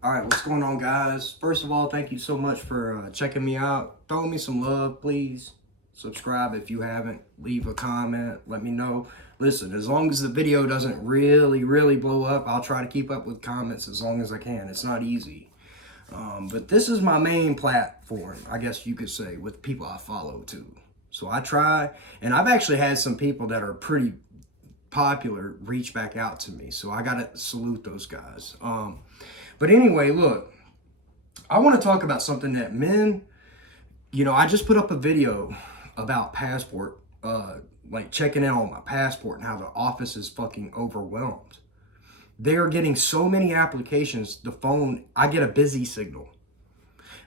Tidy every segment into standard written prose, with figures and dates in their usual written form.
All right, what's going on, guys? First of all, thank you so much for checking me out. Throw me some love, please. Subscribe if you haven't. Leave a comment. Let me know. Listen, as long as the video doesn't really blow up, I'll try to keep up with comments as long as I can. It's not easy. But this is my main platform, I guess you could say, with people I follow too. So I try, and I've actually had some people that are pretty popular reach back out to me. So I gotta salute those guys. But anyway, look, I want to talk about something that men, I just put up a video about passport, like checking in on my passport and how the office is fucking overwhelmed. They are getting so many applications, the phone, I get a busy signal.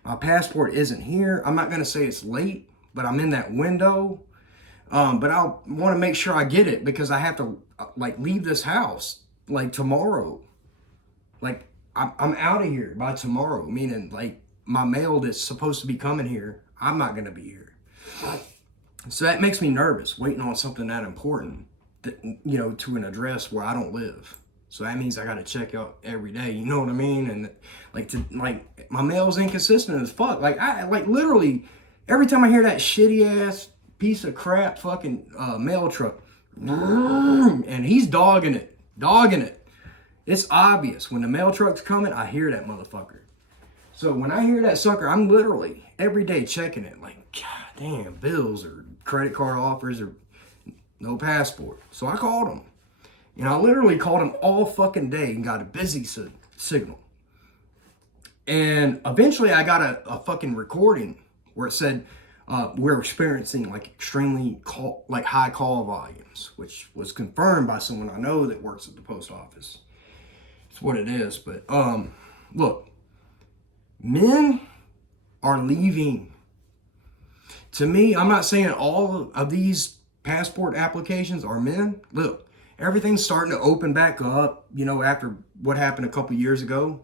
My passport isn't here. I'm not going to say it's late, but I'm in that window. But I want to make sure I get it because I have to leave this house like tomorrow. Like I'm out of here by tomorrow, meaning like my mail that's supposed to be coming here, I'm not going to be here. So that makes me nervous waiting on something that important that, to an address where I don't live. So that means I got to check out every day. You know what I mean? And my mail's inconsistent as fuck. I literally every time I hear that shitty ass piece of crap fucking mail truck, and he's dogging it. It's obvious when the mail truck's coming. I hear that motherfucker. So when I hear that sucker, I'm literally every day checking it. Like, god damn, bills or credit card offers or no passport. So I called him. I literally called him all fucking day and got a busy signal. And eventually I got a fucking recording where it said we're experiencing extremely high call volumes, which was confirmed by someone I know that works at the post office. It's what it is. But look, men are leaving. To me, I'm not saying all of these passport applications are men. Look, everything's starting to open back up, after what happened a couple years ago.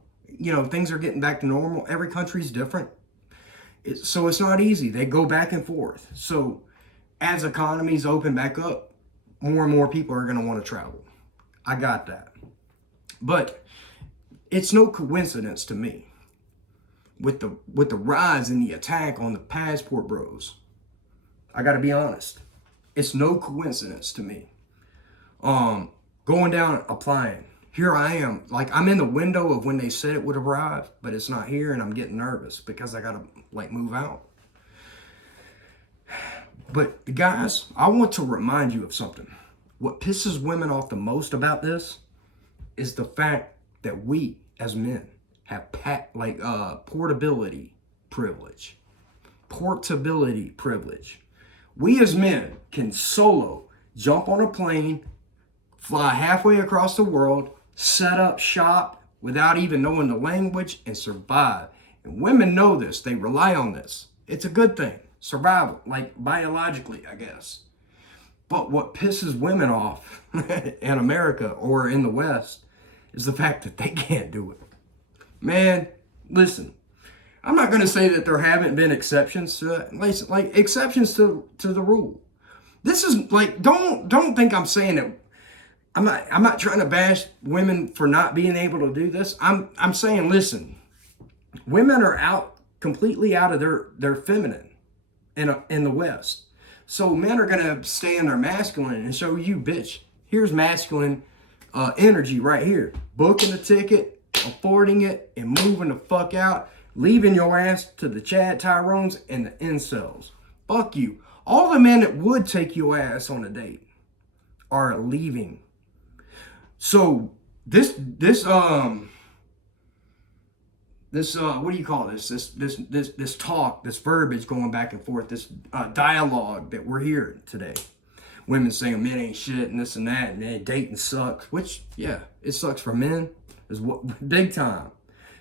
Things are getting back to normal. Every country's different. So it's not easy. They go back and forth. So as economies open back up, more and more people are going to want to travel. I got that. But it's no coincidence to me with the rise in the attack on the passport bros. I got to be honest. It's no coincidence to me. Going down, applying. Here I am. I'm in the window of when they said it would arrive, but it's not here, and I'm getting nervous because I got to move out. But guys, I want to remind you of something. What pisses women off the most about this is the fact that we as men have portability privilege. Portability privilege. We as men can solo jump on a plane, fly halfway across the world, set up shop without even knowing the language, and survive. And women know this. They rely on this. It's a good thing. Survival, biologically, I guess. But what pisses women off in America or in the West is the fact that they can't do it. Man, listen, I'm not going to say that there haven't been exceptions to it, exceptions to the rule. This is don't think I'm saying that. I'm not trying to bash women for not being able to do this. I'm saying, listen, women are completely out of their feminine in the West. So men are gonna stay in their masculine and show you, bitch, here's masculine energy right here. Booking a ticket, affording it, and moving the fuck out, leaving your ass to the Chad Tyrones and the incels. Fuck you. All the men that would take your ass on a date are leaving. So this what do you call this? This talk, this verbiage going back and forth, this dialogue that we're hearing today. Women saying men ain't shit and this and that, and man, dating sucks. Which, yeah, it sucks for men, is what big time.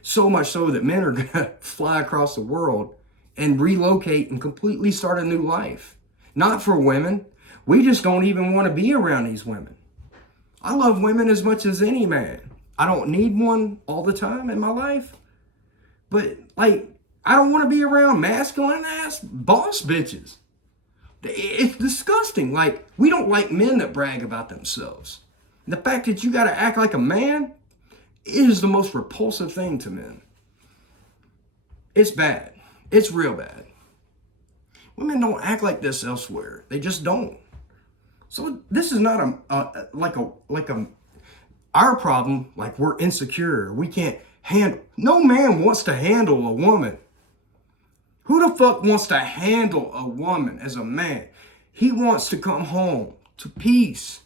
So much so that men are gonna fly across the world and relocate and completely start a new life. Not for women. We just don't even want to be around these women. I love women as much as any man. I don't need one all the time in my life. But, I don't want to be around masculine ass boss bitches. It's disgusting. We don't like men that brag about themselves. The fact that you got to act like a man is the most repulsive thing to men. It's bad. It's real bad. Women don't act like this elsewhere. They just don't. So this is not our problem. Like we're insecure. We can't handle. No man wants to handle a woman. Who the fuck wants to handle a woman as a man? He wants to come home to peace,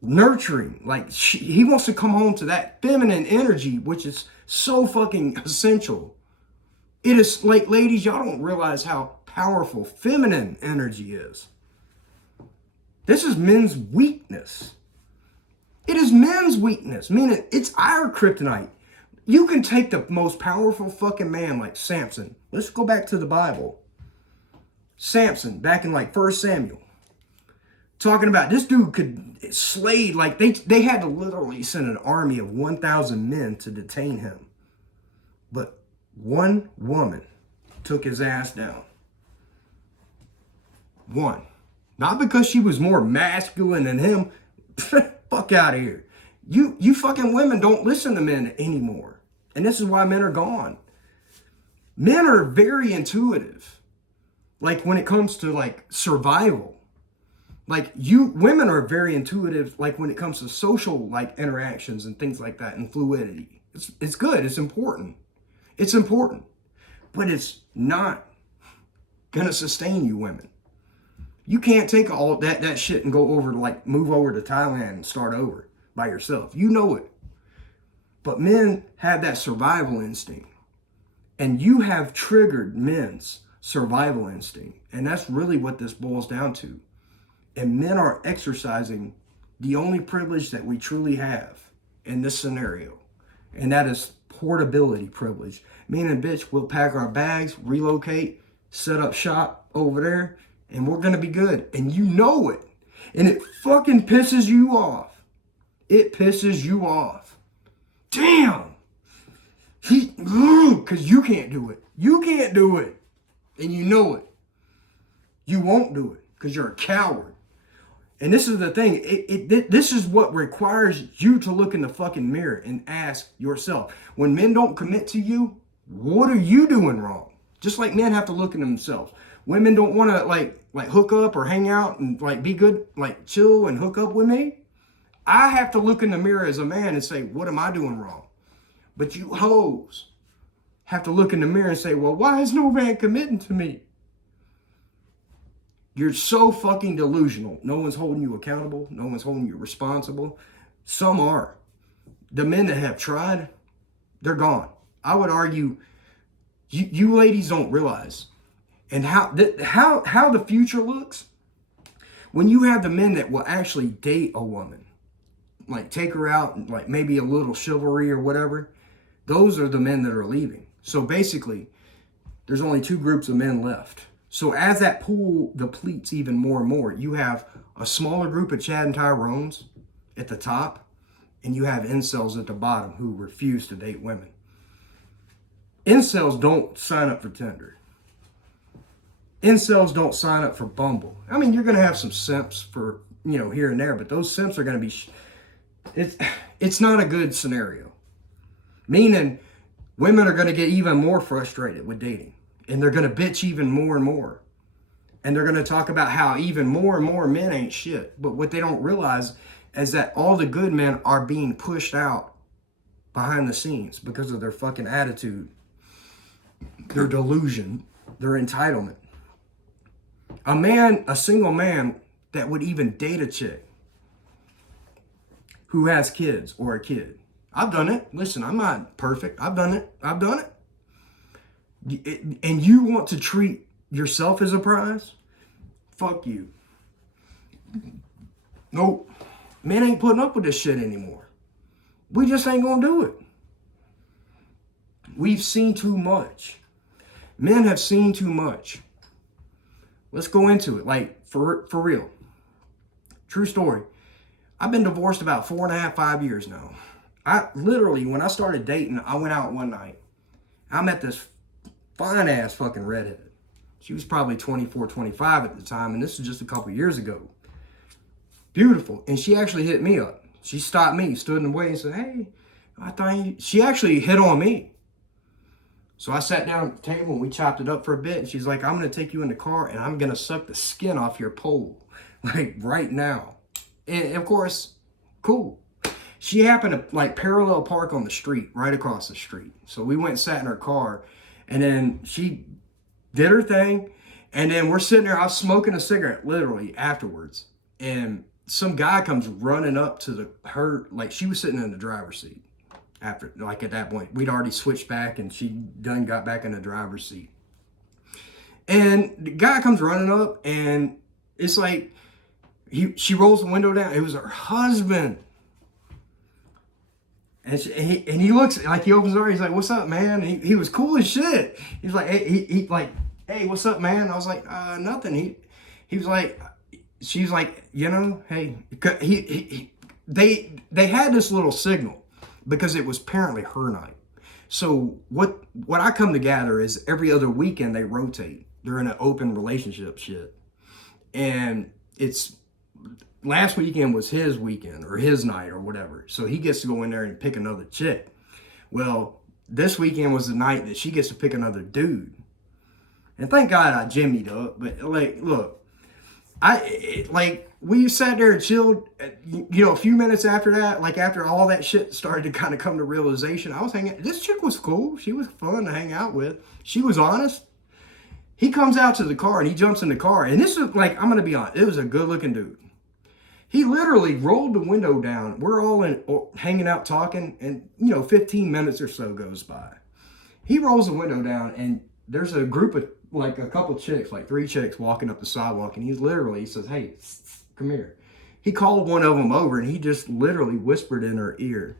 nurturing. Like he wants to come home to that feminine energy, which is so fucking essential. It is like, ladies, y'all don't realize how powerful feminine energy is. This is men's weakness. It is men's weakness, meaning it's our kryptonite. You can take the most powerful fucking man like Samson. Let's go back to the Bible. Samson, back in like 1 Samuel. Talking about this dude could slay, like they had to literally send an army of 1,000 men to detain him. But one woman took his ass down. One. Not because she was more masculine than him. Fuck out of here. You fucking women don't listen to men anymore. And this is why men are gone. Men are very intuitive. Like when it comes to like survival. Like women are very intuitive like when it comes to social like interactions and things like that and fluidity. It's good. It's important. It's important. But it's not gonna sustain you women. You can't take all that shit and go over to like move over to Thailand and start over by yourself. You know it. But men have that survival instinct. And you have triggered men's survival instinct. And that's really what this boils down to. And men are exercising the only privilege that we truly have in this scenario. And that is portability privilege. Meaning, bitch, we'll pack our bags, relocate, set up shop over there, and we're going to be good. And you know it. And it fucking pisses you off. It pisses you off. Damn. Because you can't do it. You can't do it. And you know it. You won't do it because you're a coward. And this is the thing. This is what requires you to look in the fucking mirror and ask yourself, when men don't commit to you, what are you doing wrong? Just like men have to look in themselves. Women don't want to like hook up or hang out and like be good, like chill and hook up with me. I have to look in the mirror as a man and say, what am I doing wrong? But you hoes have to look in the mirror and say, well, why is no man committing to me? You're so fucking delusional. No one's holding you accountable. No one's holding you responsible. Some are. The men that have tried, they're gone. I would argue you ladies don't realize and how the future looks when you have the men that will actually date a woman, like take her out and like maybe a little chivalry or whatever. Those are the men that are leaving. So basically, there's only two groups of men left. So as that pool depletes even more and more, you have a smaller group of Chad and Tyrones at the top, and you have incels at the bottom who refuse to date women. Incels don't sign up for Tinder. Incels don't sign up for Bumble. I mean, you're going to have some simps for, here and there, but those simps are going to be, it's not a good scenario. Meaning, women are going to get even more frustrated with dating. And they're going to bitch even more and more. And they're going to talk about how even more and more men ain't shit. But what they don't realize is that all the good men are being pushed out behind the scenes because of their fucking attitude, their delusion, their entitlement. A single man that would even date a chick who has kids or a kid. I've done it. Listen, I'm not perfect. I've done it. And you want to treat yourself as a prize? Fuck you. Nope. Men ain't putting up with this shit anymore. We just ain't gonna do it. We've seen too much. Men have seen too much. Let's go into it. Like, for real. True story. I've been divorced about 4.5, 5 years now. I literally, when I started dating, I went out one night. I met this fine ass fucking redhead. She was probably 24, 25 at the time, and this was just a couple years ago. Beautiful. And she actually hit me up. She stopped me, stood in the way and said, hey, I thought you... She actually hit on me. So I sat down at the table and we chopped it up for a bit. And she's like, I'm going to take you in the car and I'm going to suck the skin off your pole. Like right now. And of course, cool. She happened to like parallel park on the street, right across the street. So we went and sat in her car and then she did her thing. And then we're sitting there, I was smoking a cigarette literally afterwards. And some guy comes running up to her, like she was sitting in the driver's seat. After, like at that point, we'd already switched back and she done got back in the driver's seat. And the guy comes running up and it's like, she rolls the window down. It was her husband. And he looks, like he opens the door, he's like, what's up, man? And he was cool as shit. He's like, he like, hey, what's up, man? I was like, nothing. He was like, she's like, you know, hey, they had this little signal. Because it was apparently her night. So what I come to gather is every other weekend they rotate. They're in an open relationship shit. And it's last weekend was his weekend or his night or whatever. So he gets to go in there and pick another chick. Well, this weekend was the night that she gets to pick another dude. And thank God I jimmied up. But like, look, we sat there and chilled, you know, a few minutes after that, like after all that shit started to kind of come to realization, I was hanging, this chick was cool. She was fun to hang out with. She was honest. He comes out to the car and he jumps in the car. And this is like, I'm going to be honest, it was a good looking dude. He literally rolled the window down. We're all hanging out talking and, you know, 15 minutes or so goes by. He rolls the window down and there's a group of like a couple chicks, like 3 chicks walking up the sidewalk. And he says, hey, come here. He called one of them over and he just literally whispered in her ear.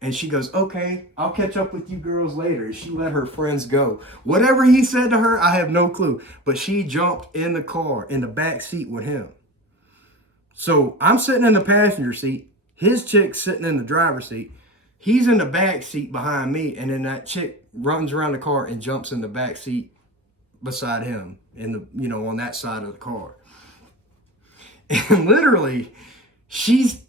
And she goes, okay, I'll catch up with you girls later. And she let her friends go. Whatever he said to her, I have no clue. But she jumped in the car, in the back seat with him. So I'm sitting in the passenger seat. His chick's sitting in the driver's seat. He's in the back seat behind me. And then that chick runs around the car and jumps in the back seat beside him in the, you know, on that side of the car. And literally, she's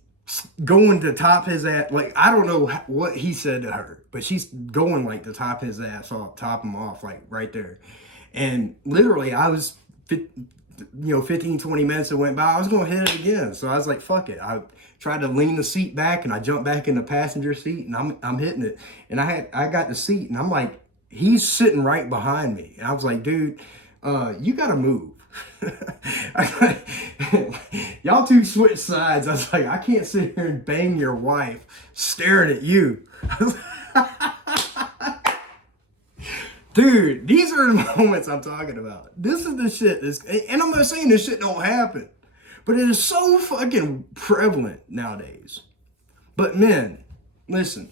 going to top his ass. Like, I don't know what he said to her, but she's going like to top his ass off, top him off, like right there. And literally, I was, 15, 20 minutes that went by, I was going to hit it again. So I was like, fuck it. I tried to lean the seat back and I jumped back in the passenger seat and I'm hitting it. And I got the seat and I'm like, he's sitting right behind me. And I was like, dude, you got to move. Y'all two switch sides. I was like, I can't sit here and bang your wife staring at you. Dude, these are the moments I'm talking about. This is the shit. And I'm not saying this shit don't happen, but it is so fucking prevalent nowadays. But men, listen,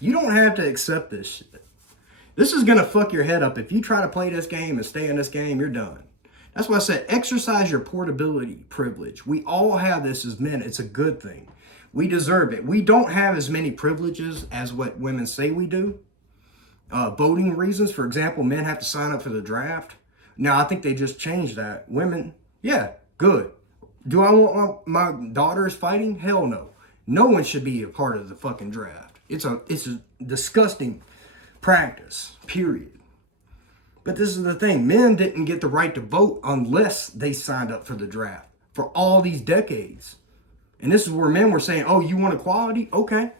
you don't have to accept this shit. This is going to fuck your head up. If you try to play this game and stay in this game, you're done. That's why I said exercise your portability privilege. We all have this as men. It's a good thing. We deserve it. We don't have as many privileges as what women say we do. Voting reasons, for example, men have to sign up for the draft. Now, I think they just changed that. Women, yeah, good. Do I want my daughters fighting? Hell no. No one should be a part of the fucking draft. It's a disgusting practice, period. But this is the thing. Men didn't get the right to vote unless they signed up for the draft for all these decades. And this is where men were saying, oh, you want equality? Okay.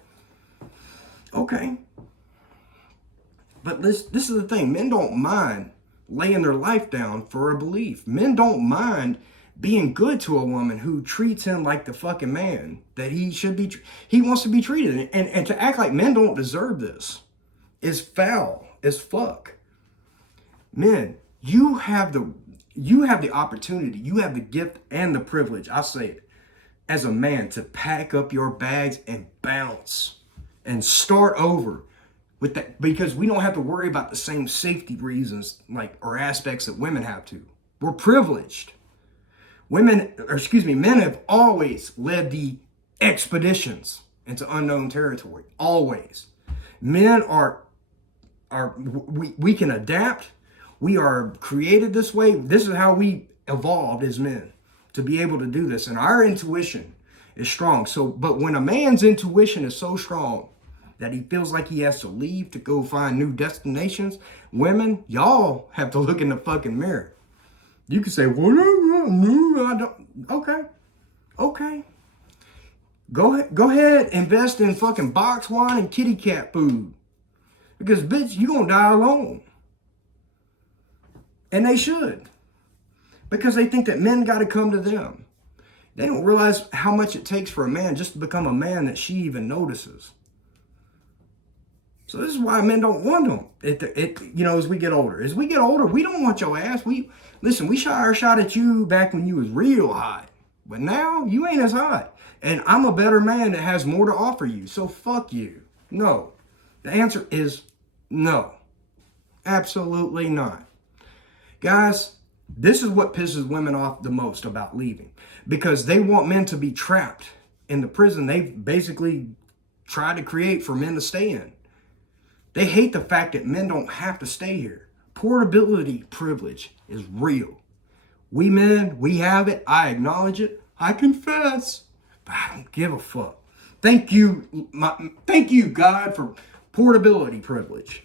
But this is the thing. Men don't mind laying their life down for a belief. Men don't mind being good to a woman who treats him like the fucking man that he should be. He wants to be treated. And to act like men don't deserve this is foul as fuck. Men, you have the opportunity, you have the gift and the privilege, I say it, as a man to pack up your bags and bounce and start over with that, because we don't have to worry about the same safety reasons or aspects that women have to. We're privileged. Men have always led the expeditions into unknown territory. Always. Men we can adapt. We are created this way. This is how we evolved as men, to be able to do this. And our intuition is strong. So, but when a man's intuition is so strong that he feels like he has to leave to go find new destinations, women, y'all have to look in the fucking mirror. You can say, well, I don't. Okay. Okay. Go ahead, invest in fucking box wine and kitty cat food. Because, bitch, you gonna die alone. And they should. Because they think that men gotta come to them. They don't realize how much it takes for a man just to become a man that she even notices. So this is why men don't want them. As we get older. As we get older, we don't want your ass. We shot our shot at you back when you was real hot. But now, you ain't as hot. And I'm a better man that has more to offer you. So fuck you. No. The answer is no. Absolutely not. Guys, this is what pisses women off the most about leaving. Because they want men to be trapped in the prison they've basically tried to create for men to stay in. They hate the fact that men don't have to stay here. Portability privilege is real. We men, we have it. I acknowledge it. I confess. But I don't give a fuck. Thank you, God, for portability privilege.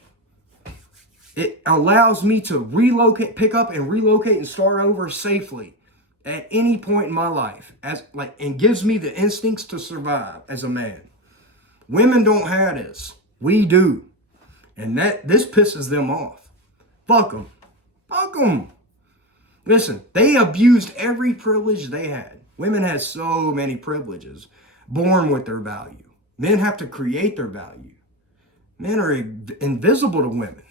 It allows me to relocate, pick up and relocate and start over safely at any point in my life, and gives me the instincts to survive as a man. Women don't have this. We do. And this pisses them off. Fuck them. Fuck them. Listen, they abused every privilege they had. Women had so many privileges, born with their value. Men have to create their value. Men are invisible to women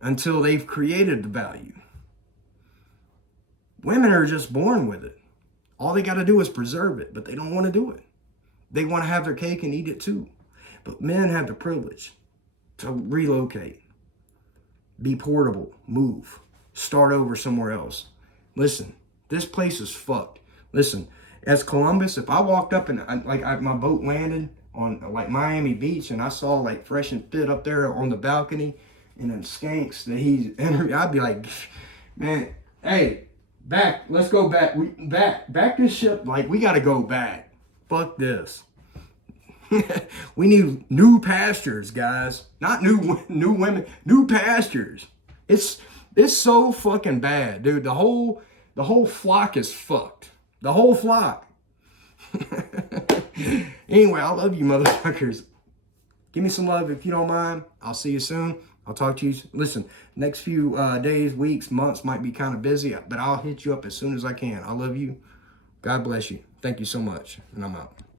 until they've created the value. Women are just born with it. All they got to do is preserve it, but they don't want to do it. They want to have their cake and eat it too. But men have the privilege to relocate, be portable, move, start over somewhere else. Listen, this place is fucked. Listen, as Columbus, if I walked up and my boat landed on like Miami Beach and I saw like Fresh and Fit up there on the balcony and then skanks that he's entering, I'd be like, man, hey, let's go back. Back this ship. Like, we got to go back. Fuck this. We need new pastures, guys. Not new women, new pastures. It's so fucking bad, dude. The whole flock is fucked. The whole flock. Anyway, I love you, motherfuckers. Give me some love if you don't mind. I'll see you soon. I'll talk to you. Listen, next few days, weeks, months might be kind of busy, but I'll hit you up as soon as I can. I love you. God bless you. Thank you so much. And I'm out.